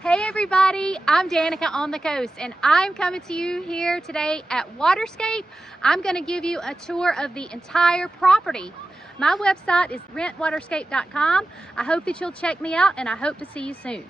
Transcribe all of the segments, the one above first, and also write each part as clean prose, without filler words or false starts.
Hey everybody, I'm Danica on the coast and I'm coming to you here today at Waterscape. I'm going to give you a tour of the entire property. My website is rentwaterscape.com. I hope that you'll check me out and I hope to see you soon.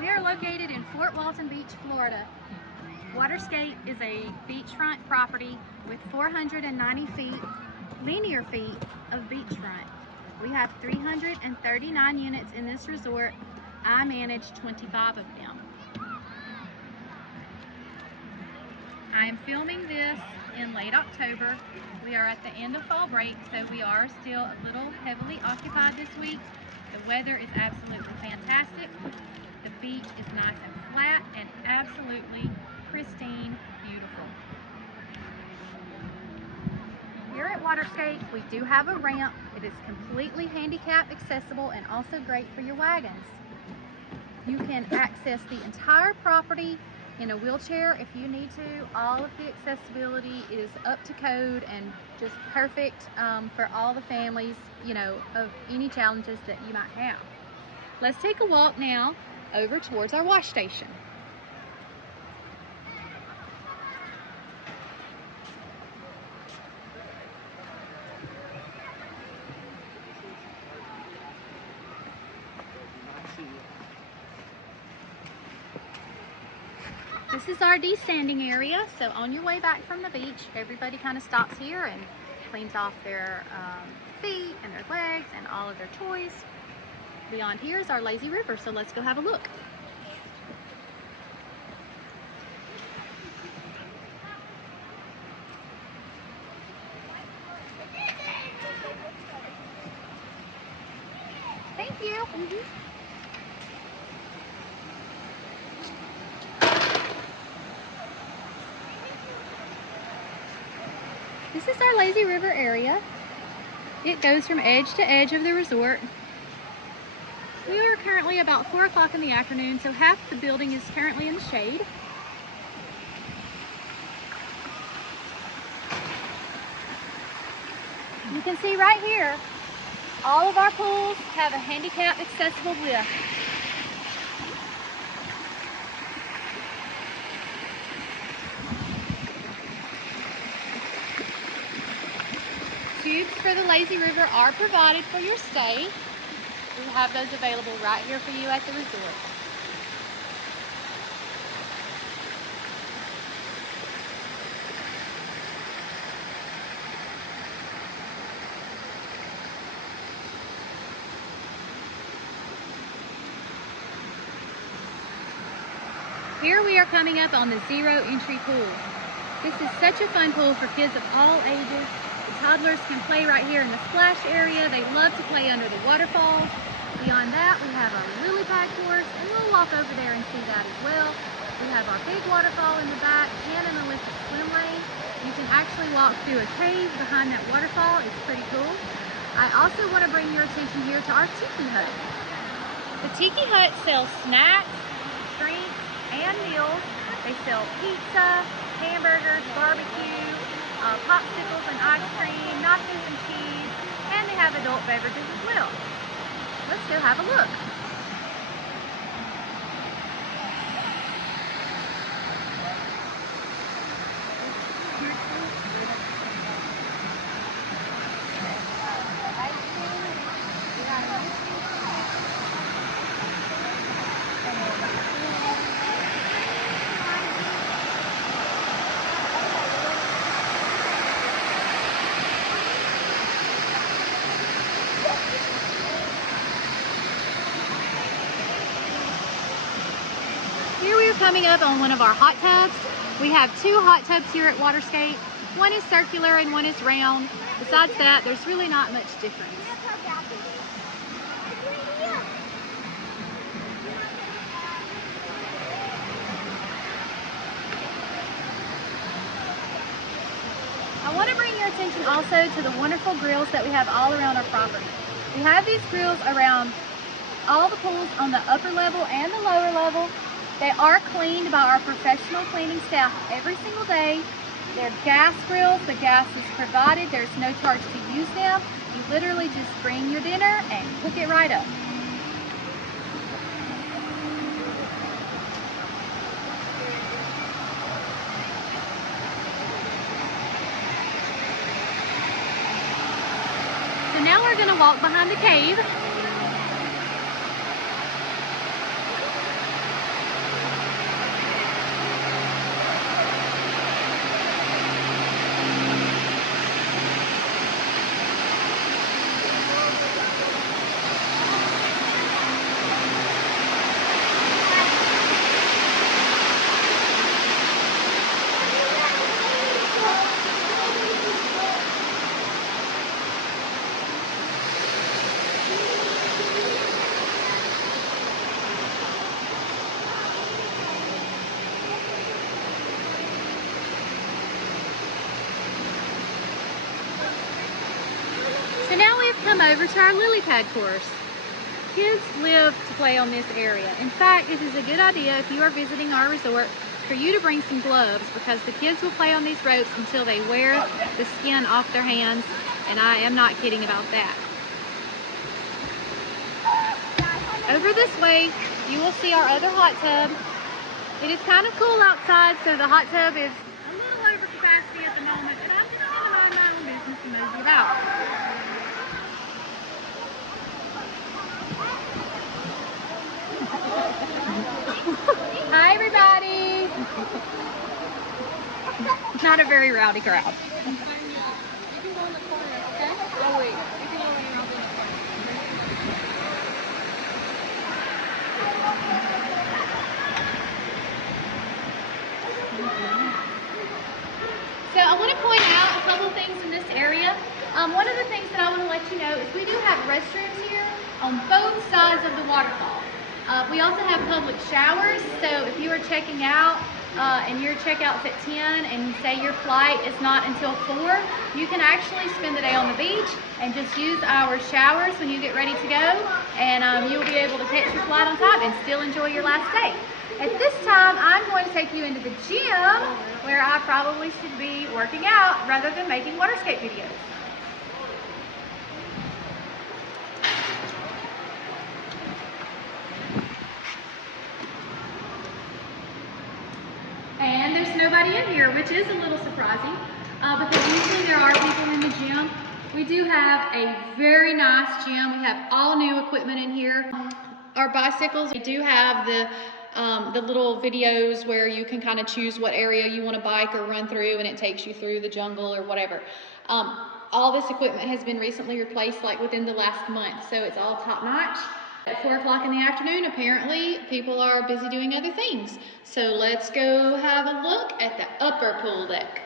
We are located in Fort Walton Beach, Florida. Waterscape is a beachfront property with 490 linear feet of beachfront. We have 339 units in this resort. I manage 25 of them. I am filming this in late October. We are at the end of fall break, so we are still a little heavily occupied this week. The weather is absolutely fantastic. The beach is nice and flat and absolutely pristine, beautiful. Here at Waterscape, we do have a ramp. It is completely handicap accessible and also great for your wagons. You can access the entire property in a wheelchair if you need to. All of the accessibility is up to code and just perfect for all the families, of any challenges that you might have. Let's take a walk now over towards our wash station. This is our descending area, so on your way back from the beach, everybody kind of stops here and cleans off their feet and their legs and all of their toys. Beyond here is our lazy river, so let's go have a look. Thank you. This is our lazy river area. It goes from edge to edge of the resort. We are currently about 4 o'clock in the afternoon, so half the building is currently in the shade. You can see right here, all of our pools have a handicap accessible lift. Tubes for the lazy river are provided for your stay. We have those available right here for you at the resort. Here we are coming up on the zero entry pool. This is such a fun pool for kids of all ages. The toddlers can play right here in the splash area. They love to play under the waterfalls. Beyond that, we have our lily pad course, and we'll walk over there and see that as well. We have our big waterfall in the back and an Olympic swim lane. You can actually walk through a cave behind that waterfall. It's pretty cool. I also want to bring your attention here to our tiki hut. The tiki hut sells snacks, drinks, and meals. They sell pizza, hamburgers, barbecue, popsicles and ice cream, nachos and cheese, and they have adult beverages as well. Let's go have a look. Here we are coming up on one of our hot tubs. We have 2 hot tubs here at Waterscape. One is circular and one is round. Besides that, there's really not much difference. I want to bring your attention also to the wonderful grills that we have all around our property. We have these grills around all the pools on the upper level and the lower level. They are cleaned by our professional cleaning staff every single day. They're gas grills. The gas is provided. There's no charge to use them. You literally just bring your dinner and cook it right up. So now we're going to walk behind the cave. So now we have come over to our lily pad course. Kids live to play on this area. In fact, it is a good idea if you are visiting our resort for you to bring some gloves, because the kids will play on these ropes until they wear the skin off their hands, and I am not kidding about that. Over this way, you will see our other hot tub. It is kind of cool outside, so the hot tub is a little over capacity at the moment, but I'm just going to mind my own business and mosey about. Hi, everybody. Not a very rowdy crowd. You can go in the corner, okay? Oh, wait. You can go around this corner. So I want to point out a couple things in this area. One of the things that I want to let you know is we do have restrooms here on both sides of the waterfall. We also have public showers, so if you are checking out and your checkout's at 10 and you say your flight is not until 4, you can actually spend the day on the beach and just use our showers when you get ready to go, and you'll be able to catch your flight on time and still enjoy your last day. At this time, I'm going to take you into the gym where I probably should be working out rather than making Waterscape videos. And there's nobody in here, which is a little surprising because usually there are people in the gym. We do have a very nice gym. We have all new equipment in here. Our bicycles, we do have the little videos where you can kind of choose what area you want to bike or run through, and it takes you through the jungle or whatever. All this equipment has been recently replaced, like within the last month, so it's all top notch. At 4 o'clock in the afternoon, apparently people are busy doing other things. So let's go have a look at the upper pool deck.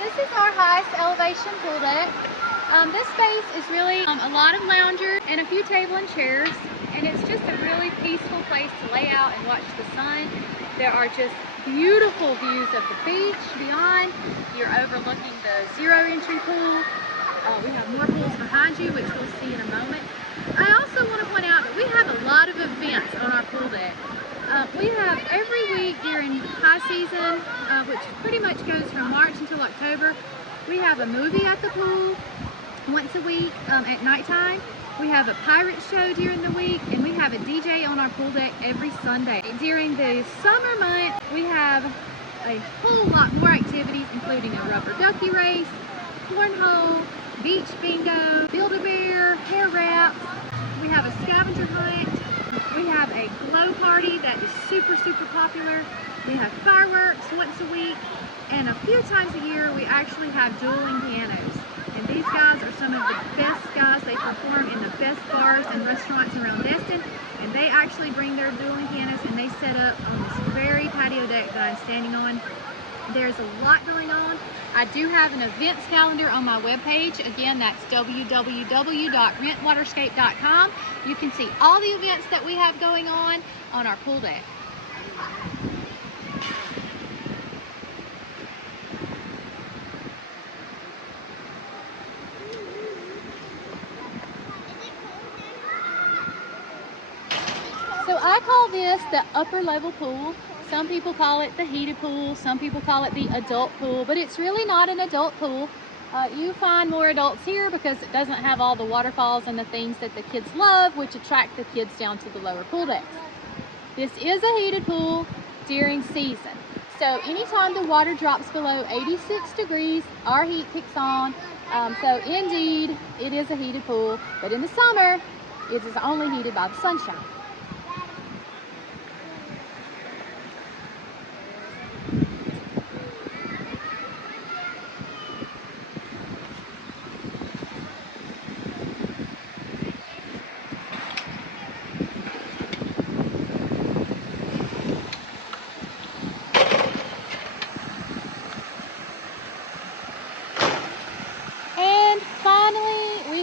This is our highest elevation pool deck. This space is really a lot of loungers and a few table and chairs, and it's just a really peaceful place to lay out and watch the sun. There are just beautiful views of the beach beyond. You're overlooking the zero entry pool. We have more pools behind you, which we'll see in a moment. I also want to point out that we have a lot of events on our pool deck. We have every week during high season, which pretty much goes from March until October, we have a movie at the pool once a week at nighttime. We have a pirate show during the week, and we have a DJ on our pool deck every Sunday. During the summer months, we have a whole lot more activities, including a rubber ducky race, cornhole, beach bingo, Build-A-Bear, hair wraps. We have a scavenger hunt. We have a glow party that is super popular. We have fireworks once a week, and a few times a year we actually have dueling pianos. And these guys are some of the best guys. They perform in the best bars and restaurants around Destin. And they actually bring their dueling pianos and they set up on this very patio deck that I'm standing on. There's a lot going on. I do have an events calendar on my webpage. Again, that's www.rentwaterscape.com. You can see all the events that we have going on our pool deck. So I call this the upper level pool. Some people call it the heated pool, some people call it the adult pool, but it's really not an adult pool. You find more adults here because it doesn't have all the waterfalls and the things that the kids love, which attract the kids down to the lower pool decks. This is a heated pool during season. So anytime the water drops below 86 degrees, our heat kicks on. So indeed, it is a heated pool, but in the summer, it is only heated by the sunshine.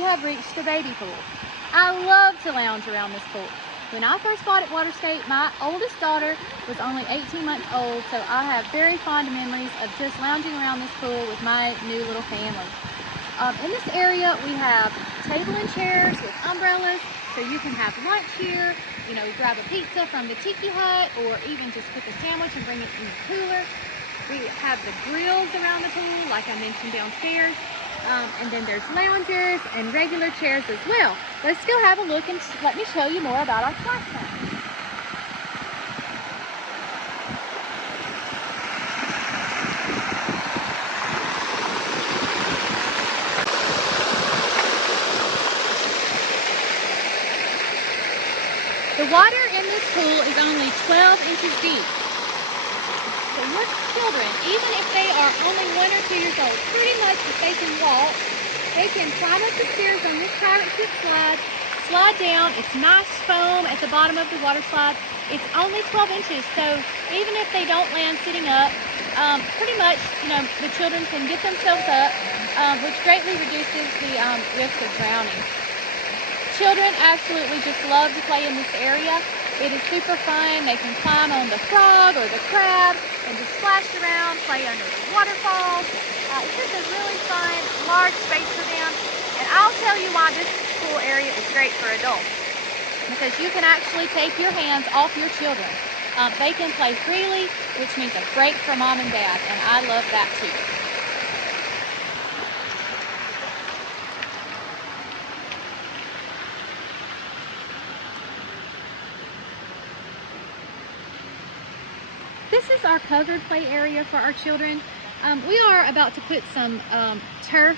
Have reached the baby pool. I love to lounge around this pool. When I first bought at Waterscape, my oldest daughter was only 18 months old, so I have very fond memories of just lounging around this pool with my new little family. In this area, we have table and chairs with umbrellas, so you can have lunch here. You know, grab a pizza from the Tiki Hut, or even just cook a sandwich and bring it in the cooler. We have the grills around the pool, like I mentioned downstairs. And then there's loungers and regular chairs as well. Let's go have a look and let me show you more about our splash pad. The water in this pool is only 12 inches deep. So your children, even if they are only 1 or 2 years old, pretty much if they can walk, they can climb up the stairs on this pirate ship slide, slide down. It's nice foam at the bottom of the water slide. It's only 12 inches, so even if they don't land sitting up, pretty much, you know, the children can get themselves up, which greatly reduces the risk of drowning. Children absolutely just love to play in this area. It is super fun. They can climb on the frog or the crab and just splash around, play under the waterfalls. It's just a really fun, large space for them. And I'll tell you why this pool area is great for adults. Because you can actually take your hands off your children. They can play freely, which means a break for mom and dad, and I love that too. This is our covered play area for our children. We are about to put some turf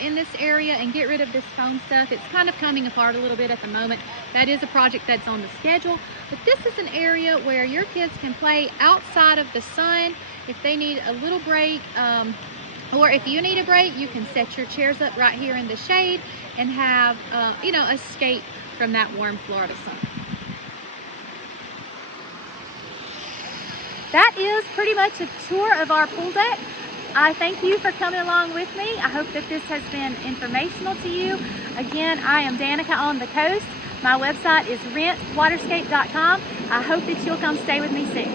in this area and get rid of this foam stuff. It's kind of coming apart a little bit at the moment. That is a project that's on the schedule. But this is an area where your kids can play outside of the sun if they need a little break. Or if you need a break, you can set your chairs up right here in the shade and have, you know, escape from that warm Florida sun. That is pretty much a tour of our pool deck. I thank you for coming along with me. I hope that this has been informational to you. Again, I am Danica on the Coast. My website is rentwaterscape.com. I hope that you'll come stay with me soon.